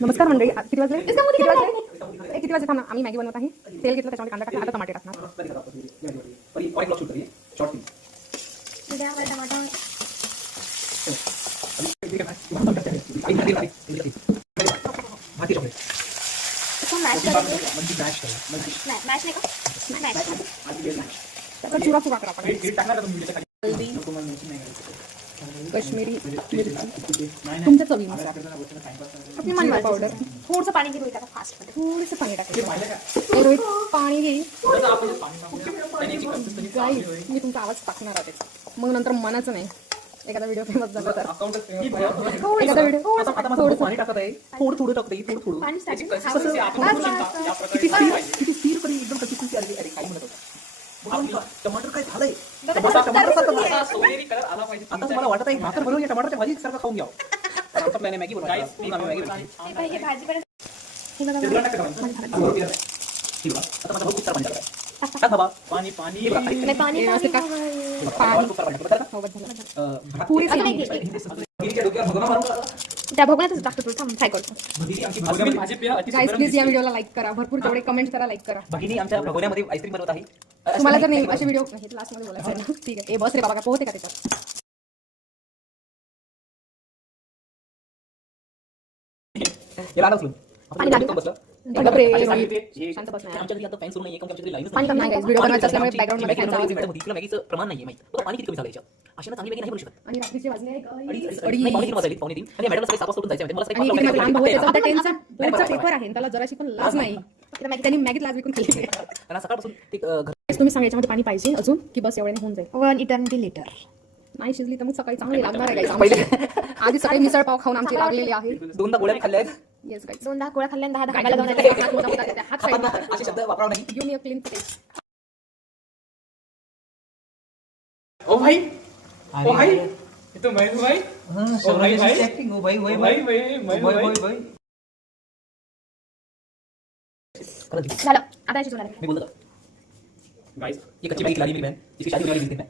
नमस्कार मंडळी, किती वाजले? किती वाजले थांब ना. आम्ही मॅगी बनवत आहे. तेल घेतलं, त्याच्यामध्ये कांदा टाकला, आता टमाटे टाकणार. त्याचा चुरा चुरा करा आपण. कश्मीरी मिरची तुमच्या चवीनुसार, पावडर, थोडंसं पाणी घे रोहित, आता फास्ट थोडंसं पाणी टाकायचं. रोहित पाणी घेईल. गाईस, मी तुमचा आवाज टाकणार आहे, मग नंतर मनाचं नाही. एखादा व्हिडिओ फेमस झाला तर एखादा व्हिडिओ थोडं पाणी टाकत आहे, थोडं थोडं टाकते, थोडं थोडं पाणी किती स्थिर पण एकदम कन्सिस्टन्सी आली. अरे काही म्हणत होता टमाटर काय झालंय, आता तुम्हाला वाटत आहे भाकर बनवून या टमाटरच्या भाजी सारखं खाऊन घ्यावं. आमचा प्लॅन आहे मॅगी बनवायचा. पाणी पाणी त्या भगवण्यातच टाकतो, थोडं फ्राय करतो. गाईस प्लीज या व्हिडिओला लाईक करा, भरपूर तेवढे कमेंट करा, लाईक करा. भगिनी आमच्या भगोन्यामध्ये आईस्क्रीम बनवत आहे. तुम्हाला जर नाही असे व्हिडिओ लास्ट मध्ये बोलायचं आहे ना, ठीक आहे. ए बस रे बाबा, काय पोहते का त्याच्यात? पाणी टाकतो बसलं. शांत बस नाही. आमच्या आता फॅन सुरू नाही, आमच्याकडे लाईन पाणी कमी नाही गाईस, व्हिडिओ बनवायचा असल्यामुळे बॅकग्राऊंड मध्ये फॅनचा आवाज येतो. तिला मॅगीचं प्रमाण नाहीये माहिती. तो पाणी किती कमी झालं याच्यात. अशा चांगली मॅगी नाही बनवू शकत. आणि रात्रीचे वाजले नाही, पावणे 3 वाजले, पावणे 3. आणि मॅडमला सकाळी 7 वाजता उठून जायचं. मला आणि इकडे माझा लहान भाऊ आहे, त्याचा आता टेन्शन पेपर आहे, त्याला जराशी पण लाज नाही. त्यांनी मॅगीत लाज विकून खाल्ली. आणि सकाळपासून ते तुम्ही सांगा याच्यामध्ये पाणी पाहिजे अजून की बस एवढ्याने होऊन जाईल? 1 eternity later. नाही शिजली तर मग सकाळी चांगली लागणार आहे गाईस. आधी सकाळी मिसळ पाव खाऊन आमची लागलेली आहे. 2दा गोळ्या खाल्ल्या आहेत. येस गाईस. 2 गोळ्या खाल्ल्या, 10 गायला खाल्ल्या. हात साईड असे शब्द वापराव नाही. Give me a clean plate. ओ भाई, ओ भाई, ये तो मैं हूँ भाई. ओ भाई भाई एक्टिंग. ओ भाई भाई भाई भाई भाई भाई. झालं, आता याची चुना मी बोलतो गाइस, ये कच्ची मैगी खिला रही मेरी बहन, इसकी शादी होने वाली थी मैं.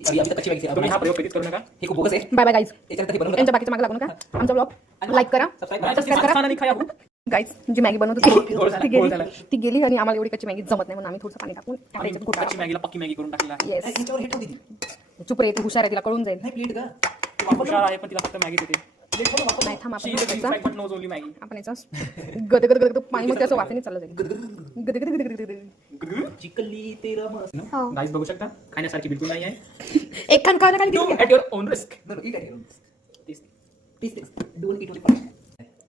अभी तक कच्ची मैगी थी. तुम्ही हा प्रयोग कधीच करू नका. हे खूप बोगस आहे. Bye bye guys. याच्यात हे बनवून यांच्या बाकीच्या मागे लागू नका. आमचा ब्लॉग लाईक करा, सबस्क्राईब करा. खाना नहीं खाया हूँ. गाईज जी मॅगी बनवत होती ती गेली आणि आम्हाला एवढी कच्ची मॅगी जमत नाही, म्हणून आम्ही थोडंसं पाणी टाकून टाकायचं. खूप कच्ची मॅगीला पक्की मॅगी करून टाकला. येस. याच्यावर हे ठेव दीदी. चुप रे, ती हुशार आहे, तिला कळून जाईल. नाही प्लेट का ती हुशार आहे पण तिला फक्त मॅगी देते. नाही थांब, She is a आपण but knows only Maggie. आपण याचा गद गद गद पाणी मग त्याचं वाफेने चाललं जाईल. गद गद गद गद गद. चिकली तेरा मस्त ना. हो. गाइस बघू शकता, खाण्यासारखी बिलकुल नाही आहे. एक खान खायला खाली You at your own risk. No, no, eat it. Taste. Taste. Don't eat only first.